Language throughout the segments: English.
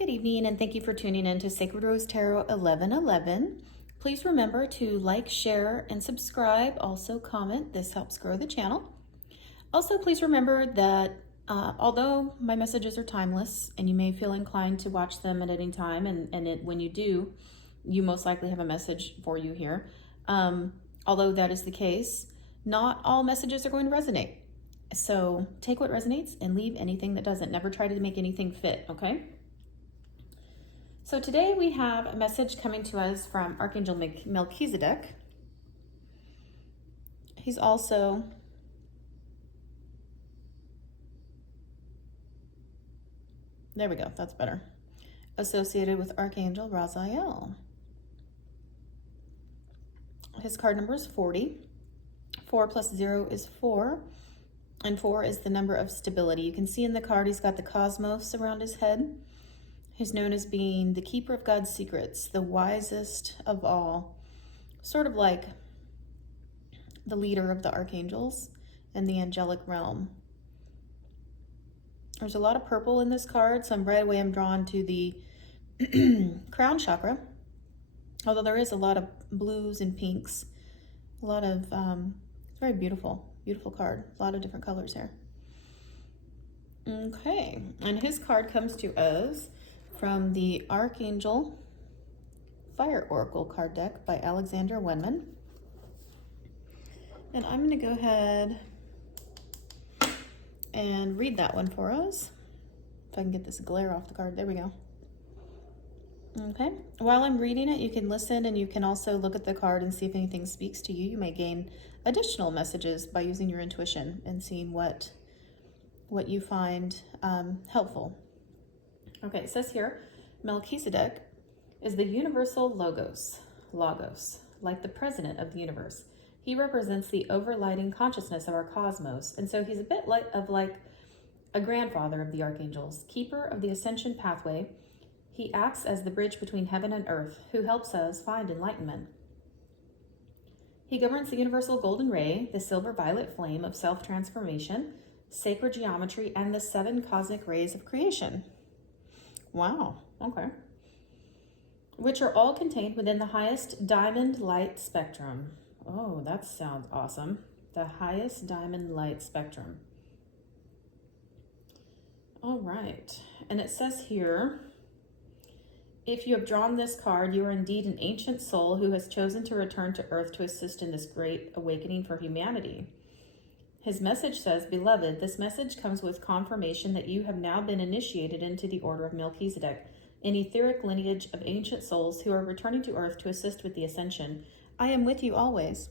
Good evening, and thank you for tuning in to Sacred Rose Tarot 1111. Please remember to like, share, and subscribe. Also comment. This helps grow the channel. Also, please remember that although my messages are timeless and you may feel inclined to watch them at any time, when you do, you most likely have a message for you here. Although that is the case, not all messages are going to resonate. So take what resonates and leave anything that doesn't. Never try to make anything fit, okay? So today we have a message coming to us from Archangel Melchizedek. He's also there we go, that's better. Associated with Archangel Raziel. His card number is 40. 4 plus 0 is 4. And 4 is the number of stability. You can see in the card he's got the cosmos around his head. He's known as being the keeper of God's secrets, the wisest of all. Sort of like the leader of the archangels and the angelic realm. There's a lot of purple in this card, so right away I'm drawn to the crown chakra. Although there is a lot of blues and pinks. A lot of, it's very beautiful, beautiful card. A lot of different colors here. Okay, and his card comes to us from the Archangel Fire Oracle card deck by Alexander Wenman. And I'm going to go ahead and read that one for us. If I can get this glare off the card. There we go. Okay. While I'm reading it, you can listen and you can also look at the card and see if anything speaks to you. You may gain additional messages by using your intuition and seeing what you find helpful. Okay, it says here, Melchizedek is the universal logos, like the president of the universe. He represents the overlighting consciousness of our cosmos, and so he's a bit like a grandfather of the archangels, keeper of the ascension pathway. He acts as the bridge between heaven and earth, who helps us find enlightenment. He governs the universal golden ray, the silver violet flame of self-transformation, sacred geometry, and the 7 cosmic rays of creation. Wow, okay. Which are all contained within the highest diamond light spectrum. Oh, that sounds awesome. The highest diamond light spectrum. All right, and it says here, if you have drawn this card, you are indeed an ancient soul who has chosen to return to Earth to assist in this great awakening for humanity. His message says, Beloved, this message comes with confirmation that you have now been initiated into the Order of Melchizedek, an etheric lineage of ancient souls who are returning to Earth to assist with the ascension. I am with you always.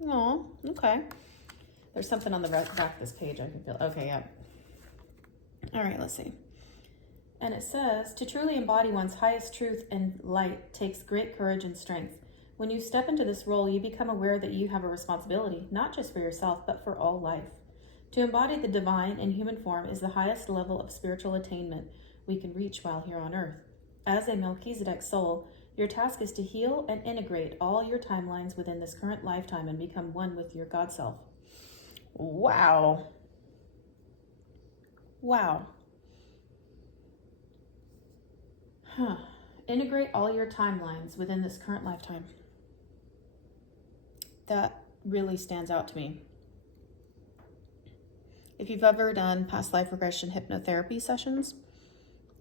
Oh, okay. There's something on the back of this page I can feel. Okay, yeah. All right, let's see. And it says, to truly embody one's highest truth and light takes great courage and strength. When you step into this role, you become aware that you have a responsibility, not just for yourself, but for all life. To embody the divine in human form is the highest level of spiritual attainment we can reach while here on Earth. As a Melchizedek soul, your task is to heal and integrate all your timelines within this current lifetime and become one with your God self. Wow. Wow. Huh. Integrate all your timelines within this current lifetime. That really stands out to me. If you've ever done past life regression hypnotherapy sessions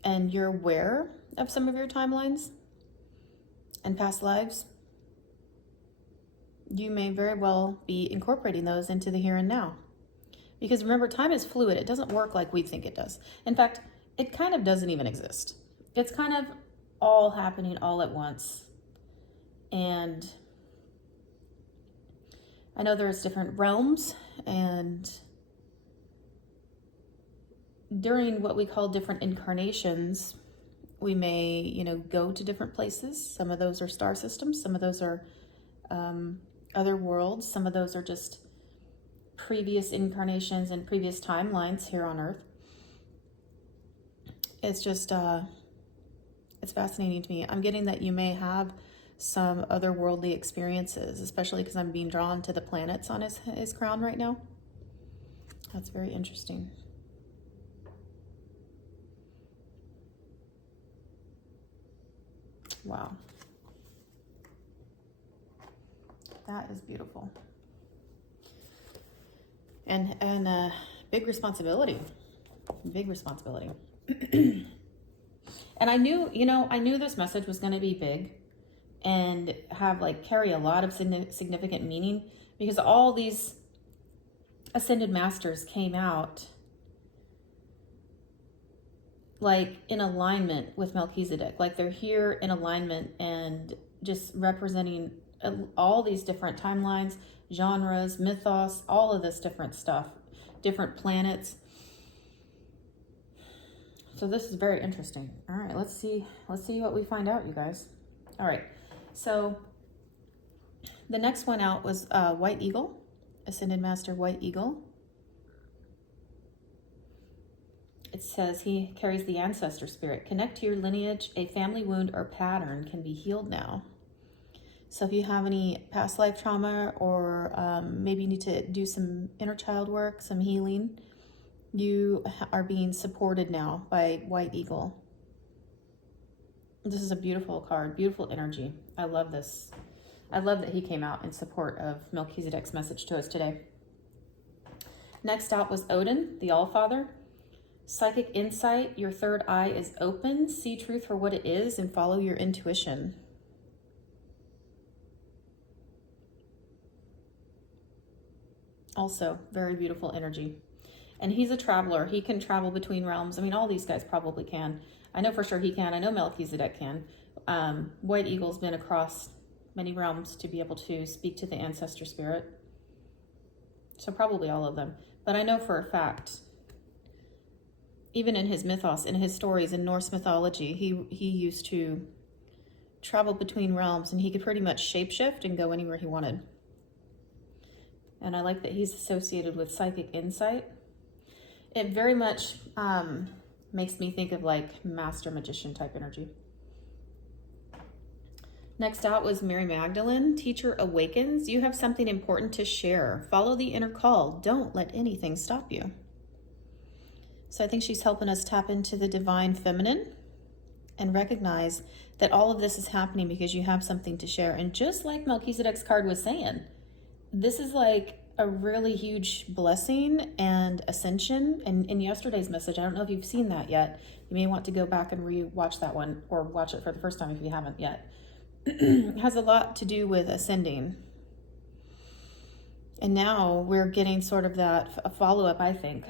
and you're aware of some of your timelines and past lives, you may very well be incorporating those into the here and now. Because remember, time is fluid. It doesn't work like we think it does. In fact, it kind of doesn't even exist. It's kind of all happening all at once. And I know there's different realms, and during what we call different incarnations, we may, go to different places. Some of those are star systems. Some of those are other worlds. Some of those are just previous incarnations and previous timelines here on Earth. It's just, it's fascinating to me. I'm getting that you may have some otherworldly experiences, especially because I'm being drawn to the planets on his crown right now. That's very interesting. Wow. That is beautiful. And big responsibility. Big responsibility. And I knew this message was going to be big and have carry a lot of significant meaning, because all these ascended masters came out in alignment with Melchizedek. They're here in alignment and just representing all these different timelines, genres, mythos, all of this different stuff, different planets. So this is very interesting. All right, let's see what we find out, you guys. All right, so the next one out was White Eagle, Ascended Master White Eagle. It says he carries the ancestor spirit. Connect to your lineage. A family wound or pattern can be healed now. So if you have any past life trauma, or maybe you need to do some inner child work, some healing, you are being supported now by White Eagle. This is a beautiful card, beautiful energy. I love this. I love that he came out in support of Melchizedek's message to us today. Next out was Odin, the Allfather. Psychic insight, your third eye is open. See truth for what it is and follow your intuition. Also, very beautiful energy. And he's a traveler. He can travel between realms. I mean, all these guys probably can. I know for sure he can. I know Melchizedek can. White Eagle's been across many realms to be able to speak to the ancestor spirit. So probably all of them. But I know for a fact, even in his mythos, in his stories in Norse mythology, he used to travel between realms, and he could pretty much shapeshift and go anywhere he wanted. And I like that he's associated with psychic insight. It very much makes me think of master magician type energy. Next out was Mary Magdalene. Teacher awakens. You have something important to share. Follow the inner call. Don't let anything stop you. So I think she's helping us tap into the divine feminine and recognize that all of this is happening because you have something to share. And just like Melchizedek's card was saying, this is a really huge blessing and ascension. And in yesterday's message, I don't know if you've seen that yet. You may want to go back and re-watch that one, or watch it for the first time if you haven't yet. It has a lot to do with ascending. And now we're getting sort of a follow-up, I think,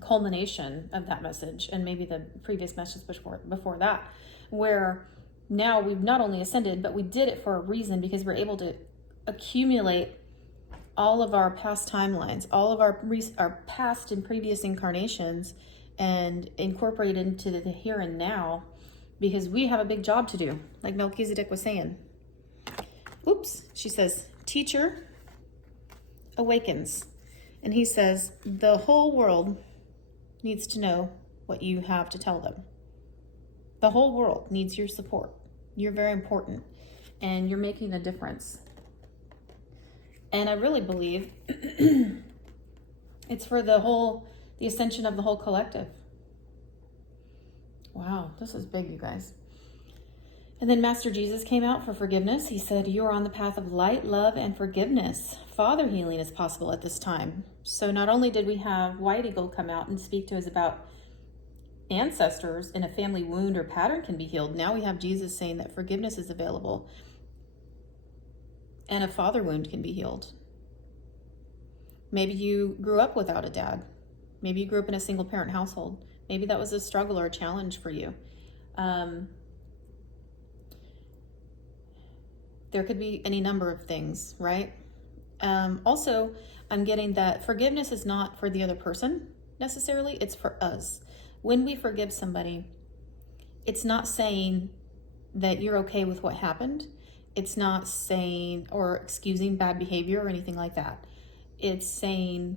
culmination of that message, and maybe the previous message before that, where now we've not only ascended, but we did it for a reason, because we're able to accumulate all of our past timelines, all of our past and previous incarnations, and incorporate it into the here and now, because we have a big job to do, like Melchizedek was saying. Oops, she says, teacher awakens. And he says, the whole world needs to know what you have to tell them. The whole world needs your support. You're very important, and you're making a difference. And I really believe it's for the ascension of the whole collective. Wow, this is big, you guys. And then Master Jesus came out for forgiveness. He said, you're on the path of light, love, and forgiveness. Father healing is possible at this time. So not only did we have White Eagle come out and speak to us about ancestors and a family wound or pattern can be healed, now we have Jesus saying that forgiveness is available and a father wound can be healed. Maybe you grew up without a dad. Maybe you grew up in a single parent household. Maybe that was a struggle or a challenge for you. There could be any number of things, right? Also, I'm getting that forgiveness is not for the other person necessarily, it's for us. When we forgive somebody, it's not saying that you're okay with what happened. It's not saying or excusing bad behavior or anything like that. It's saying,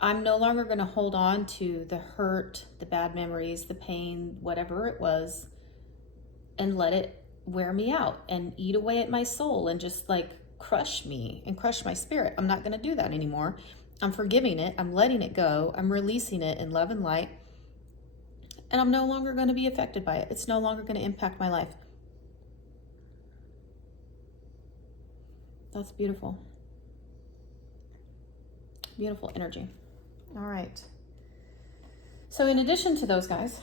I'm no longer going to hold on to the hurt, the bad memories, the pain, whatever it was, and let it wear me out and eat away at my soul and just crush me and crush my spirit. I'm not going to do that anymore. I'm forgiving it. I'm letting it go. I'm releasing it in love and light. And I'm no longer going to be affected by it. It's no longer going to impact my life. That's beautiful. Beautiful energy. All right. So in addition to those guys,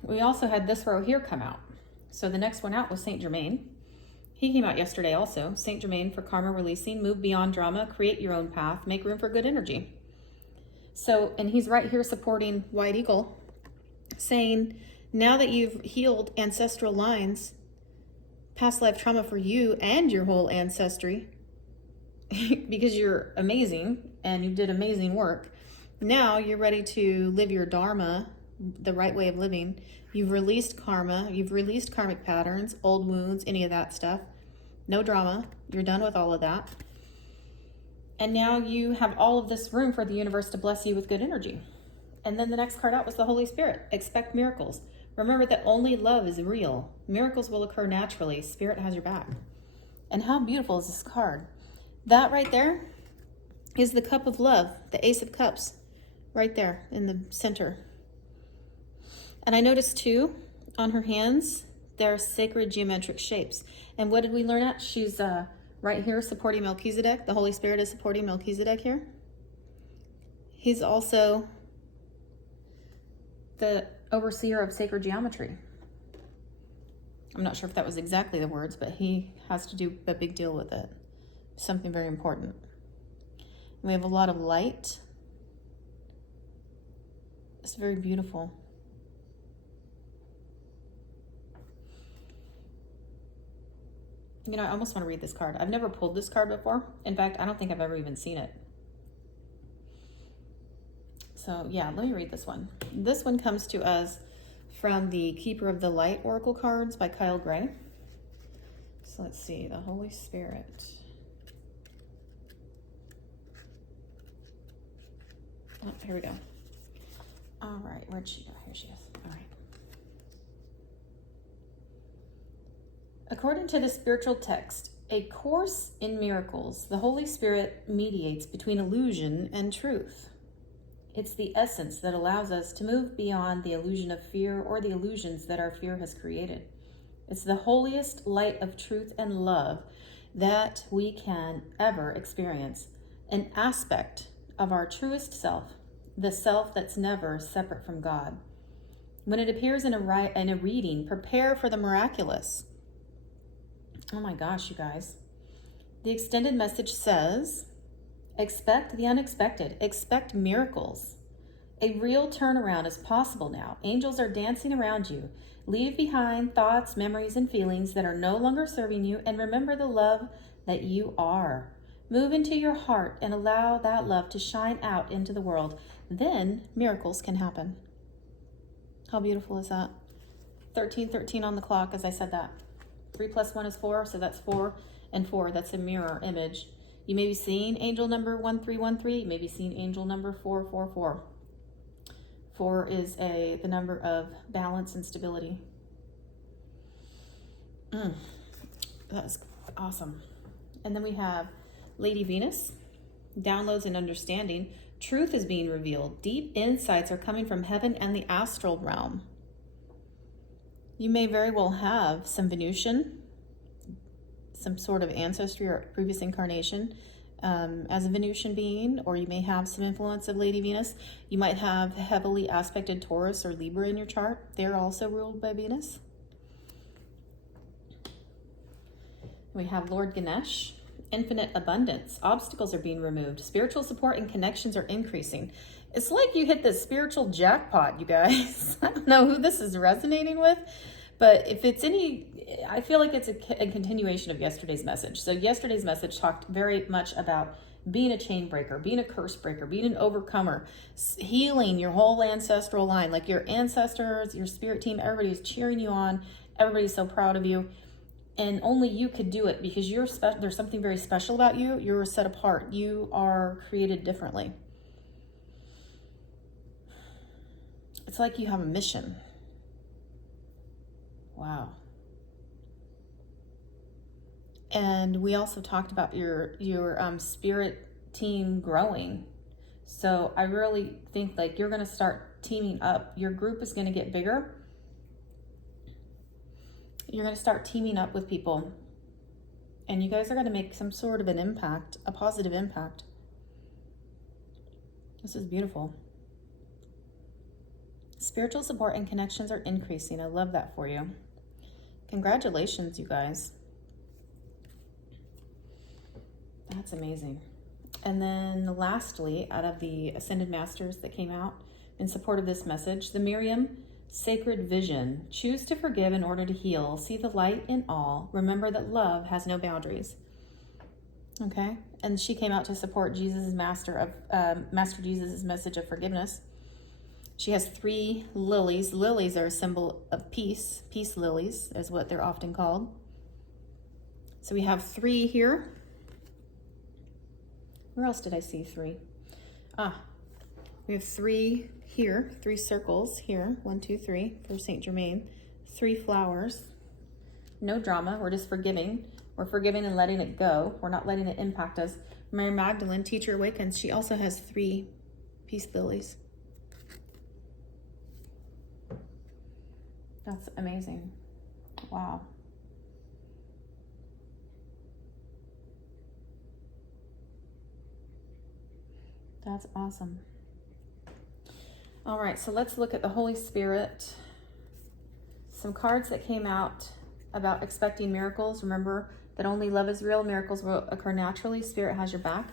we also had this row here come out. So the next one out was Saint Germain. He came out yesterday also. Saint Germain for karma releasing, move beyond drama, create your own path, make room for good energy. So, and he's right here supporting White Eagle, saying, now that you've healed ancestral lines, past life trauma for you and your whole ancestry, because you're amazing and you did amazing work, now you're ready to live your dharma, the right way of living. You've released karma, you've released karmic patterns, old wounds, any of that stuff. No drama. You're done with all of that. And now you have all of this room for the universe to bless you with good energy. And then the next card out was the Holy Spirit. Expect miracles. Remember that only love is real. Miracles will occur naturally. Spirit has your back. And how beautiful is this card? That right there is the cup of love, the Ace of Cups, right there in the center. And I noticed too, on her hands, there are sacred geometric shapes. And what did we learn at? She's right here supporting Melchizedek. The Holy Spirit is supporting Melchizedek here. He's also the overseer of sacred geometry. I'm not sure if that was exactly the words, but he has to do a big deal with it. Something very important. We have a lot of light. It's very beautiful. You know, I almost want to read this card. I've never pulled this card before. In fact, I don't think I've ever even seen it. So yeah, let me read this one. This one comes to us from the Keeper of the Light Oracle cards by Kyle Gray. So let's see, the Holy Spirit. Oh, here we go. All right, where'd she go? Here she is. All right. According to the spiritual text, A Course in Miracles, the Holy Spirit mediates between illusion and truth. It's the essence that allows us to move beyond the illusion of fear or the illusions that our fear has created. It's the holiest light of truth and love that we can ever experience, an aspect of our truest self, the self that's never separate from God. When it appears in a reading, prepare for the miraculous. Oh my gosh, you guys. The extended message says, expect the unexpected. Expect miracles. A real turnaround is possible now. Angels are dancing around you. Leave behind thoughts, memories, and feelings that are no longer serving you, and remember the love that you are. Move into your heart and allow that love to shine out into the world. Then miracles can happen. How beautiful is that? 13:13 on the clock as I said that. 3 + 1 is 4, so that's 4 and 4. That's a mirror image. You may be seeing angel number 1313. You may be seeing angel number 444. 4 is the number of balance and stability. That's awesome. And then we have Lady Venus, downloads and understanding. Truth is being revealed. Deep insights are coming from heaven and the astral realm. You may very well have some Venusian, some sort of ancestry or previous incarnation as a Venusian being, or you may have some influence of Lady Venus. You might have heavily aspected Taurus or Libra in your chart. They're also ruled by Venus. We have Lord Ganesh, infinite abundance. Obstacles are being removed. Spiritual support and connections are increasing. It's like you hit the spiritual jackpot, you guys. I don't know who this is resonating with, but if it's any, I feel like it's a continuation of yesterday's message. So yesterday's message talked very much about being a chain breaker, being a curse breaker, being an overcomer, healing your whole ancestral line. Like your ancestors, your spirit team, everybody's cheering you on. Everybody's so proud of you. And only you could do it because you're there's something very special about you. You're set apart. You are created differently. It's like you have a mission. Wow. And we also talked about your spirit team growing. So I really think like you're going to start teaming up. Your group is going to get bigger. You're going to start teaming up with people And you guys are going to make some sort of an impact, a positive impact. This is beautiful. Spiritual support and connections are increasing. I love that for you. Congratulations, you guys. That's amazing. And then lastly, out of the Ascended Masters that came out in support of this message, the Miriam Sacred Vision. Choose to forgive in order to heal. See the light in all. Remember that love has no boundaries. Okay. And she came out to support Master Jesus' message of forgiveness. She has 3 lilies. Lilies are a symbol of peace. Peace lilies is what they're often called. So we have 3 here. Where else did I see 3? We have 3 here, 3 circles here. 1, 2, 3 for Saint Germain. 3 flowers. No drama. We're just forgiving. We're forgiving and letting it go. We're not letting it impact us. Mary Magdalene, Teacher Awakens, she also has 3 peace lilies. That's amazing. Wow. That's awesome. All right, so let's look at the Holy Spirit. Some cards that came out about expecting miracles. Remember that only love is real. Miracles will occur naturally. Spirit has your back.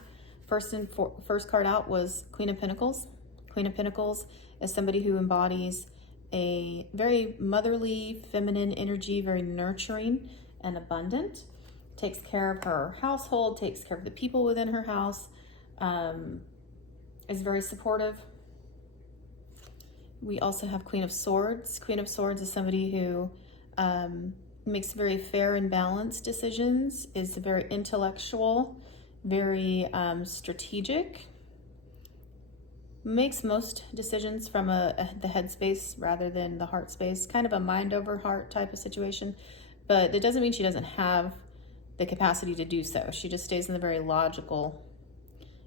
First card out was Queen of Pentacles. Queen of Pentacles is somebody who embodies a very motherly, feminine energy, very nurturing and abundant. Takes care of her household, takes care of the people within her house, is very supportive. We also have Queen of Swords. Queen of Swords is somebody who makes very fair and balanced decisions, is very intellectual, very strategic, makes most decisions from the head space rather than the heart space, kind of a mind over heart type of situation. But it doesn't mean she doesn't have the capacity to do so. She just stays in the very logical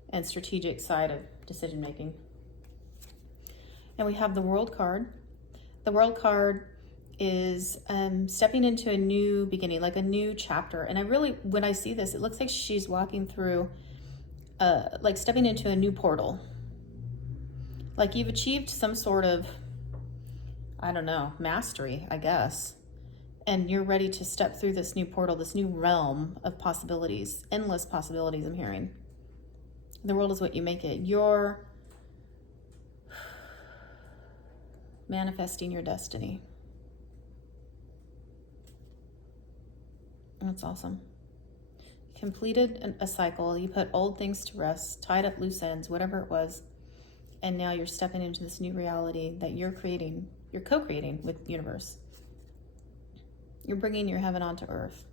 and strategic side of decision making. And we have the World card. The World card is stepping into a new beginning, like a new chapter. And when I see this, it looks like she's walking through, like stepping into a new portal. Like you've achieved some sort of, I don't know, mastery, I guess. And you're ready to step through this new portal, this new realm of possibilities, endless possibilities I'm hearing. The world is what you make it. You're manifesting your destiny. That's awesome. Completed a cycle. You put old things to rest, tied up loose ends, whatever it was. And now you're stepping into this new reality that you're creating. You're co-creating with the universe. You're bringing your heaven onto earth.